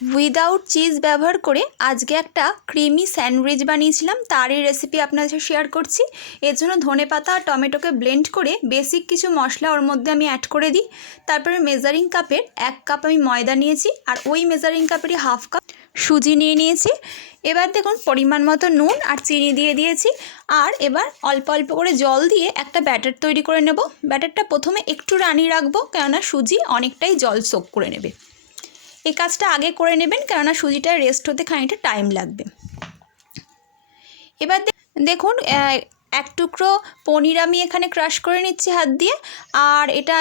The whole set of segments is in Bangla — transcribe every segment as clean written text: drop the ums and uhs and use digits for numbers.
উইদাউট চিজ ব্যবহার করে আজকে একটা ক্রিমি স্যান্ডউইচ বানিয়েছিলাম, তারই রেসিপি আপনাদের সাথে শেয়ার করছি। এর জন্য ধনেপাতা আর টমেটোকে ব্লেন্ড করে বেসিক কিছু মশলা ওর মধ্যে আমি অ্যাড করে দিই। তারপরে মেজারিং কাপের 1 কাপ আমি ময়দা নিয়েছি, আর ওই মেজারিং কাপেরই 1/2 কাপ সুজি নিয়ে নিয়েছি। এবার দেখুন পরিমাণ মতো নুন আর চিনি দিয়ে দিয়েছি, আর এবার অল্প অল্প করে জল দিয়ে একটা ব্যাটার তৈরি করে নেব। ব্যাটারটা প্রথমে একটু রানি রাখবো, কেননা সুজি অনেকটাই জল সোক করে নেবে। এই কাজটা আগে করে নেবেন, কেননা সুজিটা রেস্ট হতে খানিকটা টাইম লাগবে। এবার দেখুন 1 টুকরো পনির আমি এখানে ক্রাশ করে নিচ্ছি হাত দিয়ে, আর এটা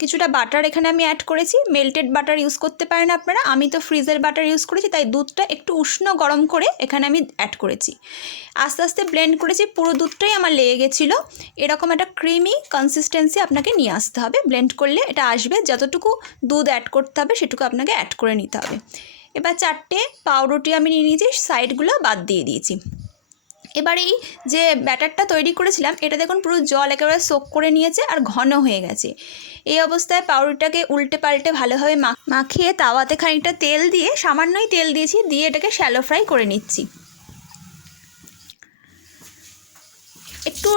কিছুটা বাটার এখানে আমি অ্যাড করেছি। মেল্টেড বাটার ইউজ করতে পারেন আপনারা, আমি তো ফ্রিজের বাটার ইউজ করেছি, তাই দুধটা একটু উষ্ণ গরম করে এখানে আমি অ্যাড করেছি। আস্তে আস্তে ব্লেন্ড করেছি, পুরো দুধটাই আমার লেগে গেছিলো। এরকম একটা ক্রিমি কনসিস্টেন্সি আপনাকে নিয়ে আসতে হবে, ব্লেন্ড করলে এটা আসবে। যতটুকু দুধ অ্যাড করতে হবে সেটুকু আপনাকে অ্যাড করে নিতে হবে। এবার 4টে পাউরুটি আমি নিয়ে নিয়েছি, সাইডগুলো বাদ দিয়ে দিয়েছি। এবার এই যে ব্যাটারটা তৈরি করেছিলাম, এটা দেখুন পুরো জল একেবারে সোক করে নিয়েছে আর ঘন হয়ে গেছে। এই অবস্থায় পাউরুটিটাকে উল্টে পাল্টে ভালোভাবে মাখিয়ে তাওয়াতে খানিকটা তেল দিয়ে, সামান্যই তেল দিয়েছি, দিয়ে এটাকে শ্যালো ফ্রাই করে নিচ্ছি। একটু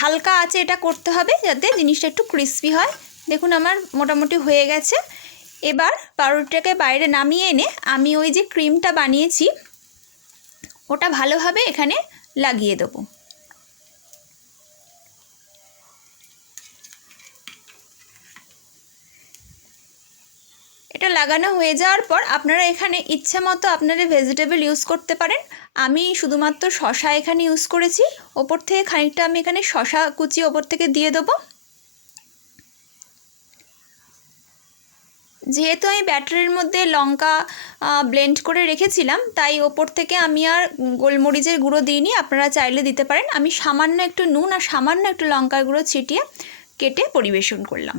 হালকা আছে এটা করতে হবে, যাতে জিনিসটা একটু ক্রিস্পি হয়। দেখুন আমার মোটামুটি হয়ে গেছে। এবার পাউরুটিটাকে বাইরে নামিয়ে এনে আমি ওই যে ক্রিমটা বানিয়েছি ওটা ভালোভাবে এখানে লাগিয়ে দেবো। এটা লাগানো হয়ে যাওয়ার পর আপনারা এখানে ইচ্ছে মতো আপনাদের ভেজিটেবল ইউজ করতে পারেন। আমি শুধুমাত্র শসা এখানে ইউজ করেছি। ওপর থেকে খানিকটা আমি এখানে শসা কুচি ওপর থেকে দিয়ে দেবো। যেহেতু আমি ব্যাটারের মধ্যে লঙ্কা ব্লেন্ড করে রেখেছিলাম, তাই ওপর থেকে আমি আর গোলমরিচের গুঁড়ো দিইনি, আপনারা চাইলে দিতে পারেন। আমি সামান্য একটু নুন আর সামান্য একটু লঙ্কার গুঁড়ো ছিটিয়ে কেটে পরিবেশন করলাম।